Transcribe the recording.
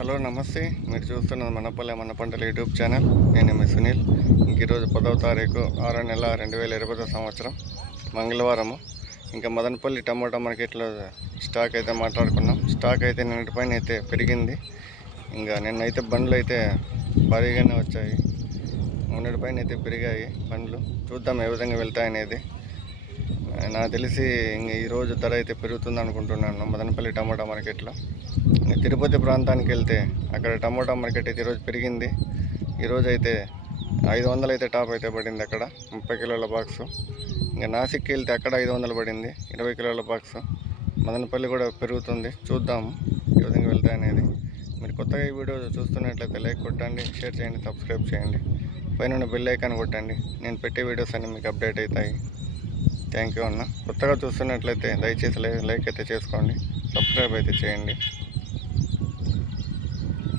Hello నమస్తే. మీరు చూస్తున్నది మనపల్లె మన పంటల యూట్యూబ్ ఛానల్. నేను మీ సునీల్. ఈరోజు 10వ తారీఖు 6వ నెల 2020 సంవత్సరం మంగళవారము. ఇంకా మదనపల్లి టమోటా మార్కెట్లో స్టాక్ అయితే మాట్లాడుకున్నాం. స్టాక్ అయితే నిన్నటిపైన అయితే పెరిగింది. ఇంకా నిన్నైతే బండ్లు అయితే భారీగానే వచ్చాయి. మొన్నటిపైన అయితే పెరిగాయి బండ్లు. చూద్దాం ఏ విధంగా వెళ్తాయనేది. నాకు తెలిసి ఇంక ఈరోజు ధర అయితే పెరుగుతుంది అనుకుంటున్నాను మదనపల్లి టమోటా మార్కెట్లో. తిరుపతి ప్రాంతానికి వెళ్తే అక్కడ టమోటా మార్కెట్ అయితే ఈరోజు పెరిగింది. ఈరోజు అయితే 500 అయితే టాప్ అయితే పడింది అక్కడ 30 కిలోల బాక్సు. ఇంకా నాసిక్కి వెళ్తే అక్కడ 500 పడింది 20 కిలోల బాక్సు. మదనపల్లి కూడా పెరుగుతుంది. చూద్దాము ఏ విధంగా వెళ్తాయనేది. మీరు కొత్తగా ఈ వీడియో చూస్తున్నట్లయితే లైక్ కొట్టండి, షేర్ చేయండి, సబ్స్క్రైబ్ చేయండి, పైన బెల్ ఐకాన్ కొట్టండి. నేను పెట్టే వీడియోస్ అన్నీ మీకు అప్డేట్ అవుతాయి. థ్యాంక్ యూ అన్న. కొత్తగా చూస్తున్నట్లయితే దయచేసి లైక్ అయితే చేసుకోండి, సబ్స్క్రైబ్ అయితే చేయండి.